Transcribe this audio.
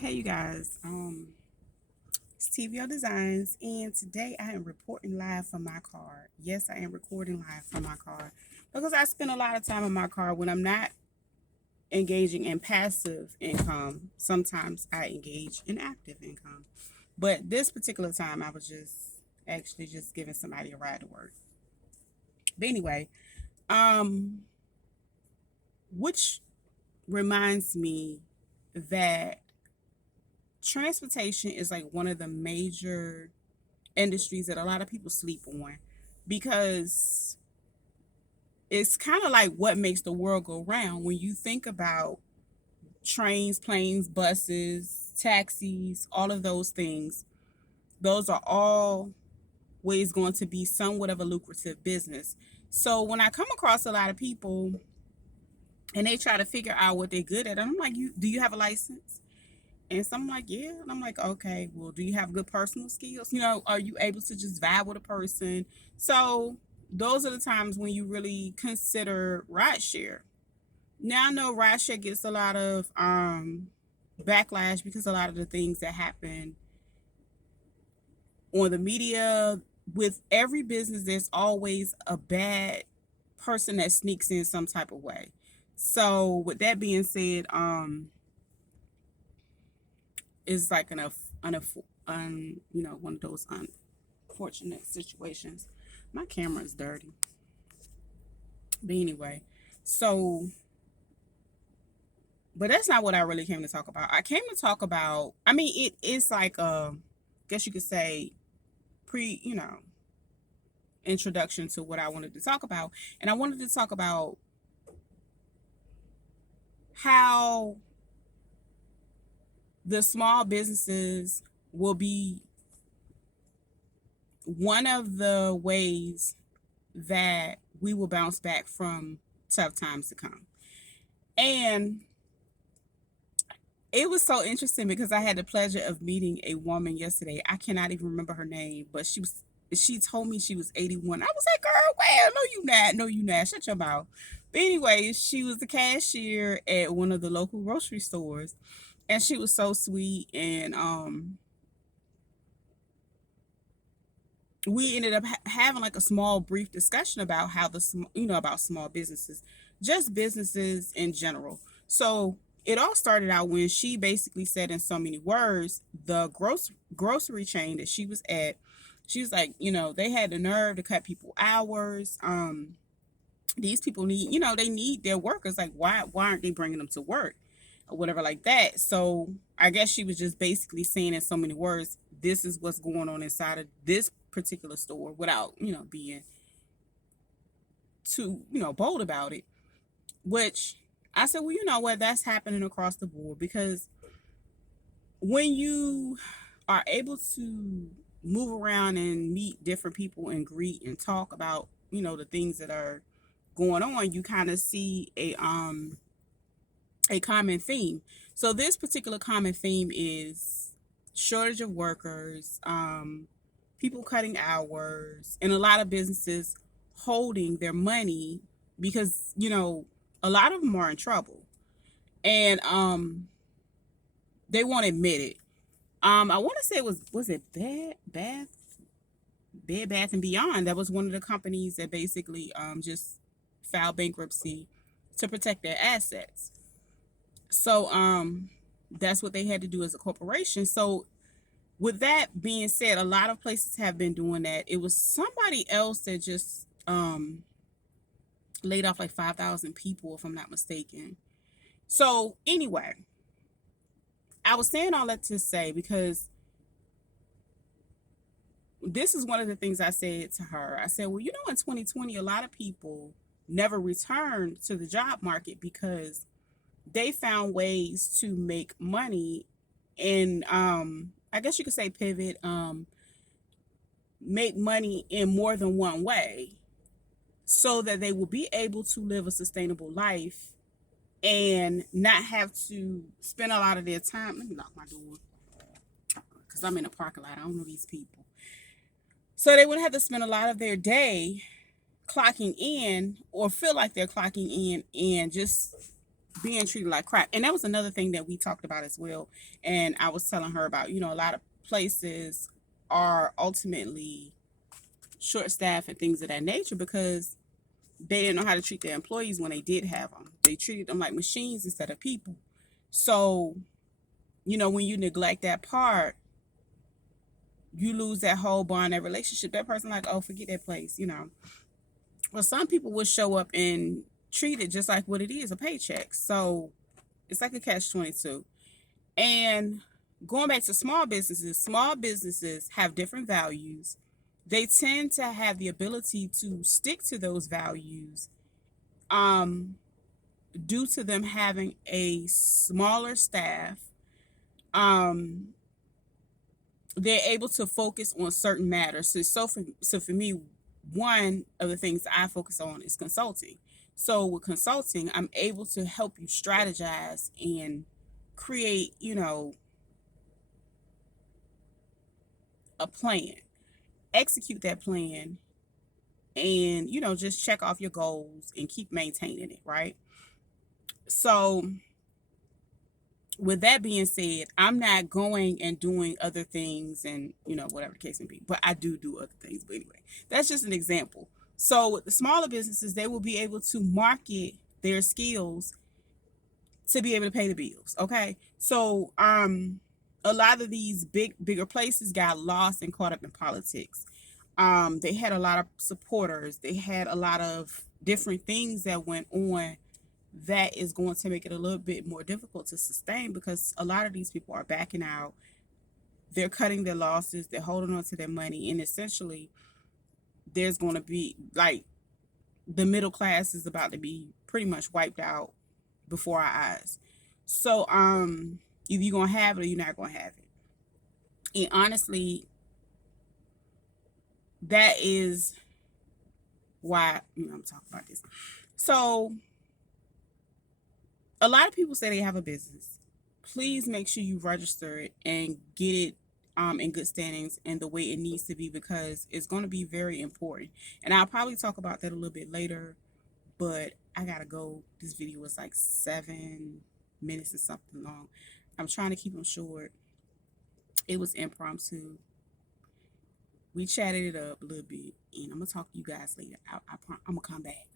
Hey you guys, it's TVO Designs, and today I am reporting live from my car. Yes, I am recording live from my car because I spend a lot of time in my car when I'm not engaging in passive income. Sometimes I engage in active income, but this particular time I was just giving somebody a ride to work. But anyway, um, which reminds me that transportation is like one of the major industries that a lot of people sleep on because it's kind of like what makes the world go round. When you think about trains, planes, buses, taxis, all of those things, those are all ways going to be somewhat of a lucrative business. So when I come across a lot of people and they try to figure out what they're good at, and I'm like, do you have a license? And some like, yeah. And I'm like, okay, well, do you have good personal skills? Are you able to just vibe with a person? So those are the times when you really consider rideshare. Now I know rideshare gets a lot of backlash because a lot of the things that happen on the media. With every business, there's always a bad person that sneaks in some type of way. So with that being said, is like one of those unfortunate situations. My camera is dirty, but anyway, so but that's not what I really came to talk about. I came to talk about. I mean, it is like guess you could say pre, introduction to what I wanted to talk about, and I wanted to talk about how the small businesses will be one of the ways that we will bounce back from tough times to come. And it was so interesting because I had the pleasure of meeting a woman yesterday. I cannot even remember her name, but she told me she was 81. I was like, girl, well, no, you not. No, you not. Shut your mouth. But anyway, she was the cashier at one of the local grocery stores. And she was so sweet. And we ended up having like a small brief discussion about how about small businesses, just businesses in general. So it all started out when she basically said in so many words, the grocery chain that she was at, she was like, they had the nerve to cut people hours. These people need, they need their workers. Like, why aren't they bringing them to work or whatever like that? So I guess she was just basically saying in so many words, this is what's going on inside of this particular store without, being too, bold about it. Which I said, well, you know what, that's happening across the board because when you are able to move around and meet different people and greet and talk about, the things that are going on, you kind of see a common theme. So this particular common theme is shortage of workers, people cutting hours, and a lot of businesses holding their money because a lot of them are in trouble, and they won't admit it. I want to say it was it Bed Bath and Beyond. That was one of the companies that basically just filed bankruptcy to protect their assets. So that's what they had to do as a corporation. So with that being said, a lot of places have been doing that. It was somebody else that just laid off like 5,000 people, if I'm not mistaken. So anyway, I was saying all that to say because this is one of the things I said to her. I said, well, in 2020, a lot of people never returned to the job market because they found ways to make money and I guess you could say pivot, make money in more than one way so that they will be able to live a sustainable life and not have to spend a lot of their time. Let me lock my door because I'm in a parking lot. I don't know these people. So they wouldn't have to spend a lot of their day clocking in or feel like they're clocking in and just being treated like crap. And that was another thing that we talked about as well. And I was telling her about, a lot of places are ultimately short staffed and things of that nature because they didn't know how to treat their employees when they did have them. They treated them like machines instead of people. So, when you neglect that part, you lose that whole bond, that relationship. That person like, oh, forget that place. Well, some people will show up and treat it just like what it is, a paycheck. So it's like a catch-22. And going back to small businesses have different values. They tend to have the ability to stick to those values due to them having a smaller staff. Um, they're able to focus on certain matters. So for me, one of the things I focus on is consulting. So with consulting, I'm able to help you strategize and create, a plan, execute that plan, and just check off your goals and keep maintaining it, right? So with that being said, I'm not going and doing other things and, whatever the case may be, but I do other things. But anyway, that's just an example. So with the smaller businesses, they will be able to market their skills to be able to pay the bills. Okay. So, a lot of these bigger places got lost and caught up in politics. They had a lot of supporters. They had a lot of different things that went on that is going to make it a little bit more difficult to sustain because a lot of these people are backing out. They're cutting their losses. They're holding on to their money. And essentially, there's going to be like the middle class is about to be pretty much wiped out before our eyes. So, either you're going to have it or you're not going to have it. And honestly, that is why I'm talking about this. So, a lot of people say they have a business. Please make sure you register it and get it in good standings and the way it needs to be because it's going to be very important. And I'll probably talk about that a little bit later, but I gotta go. This video was like 7 minutes and something long. I'm trying to keep them short. It was impromptu. We chatted it up a little bit, and I'm gonna talk to you guys later. I'm gonna come back.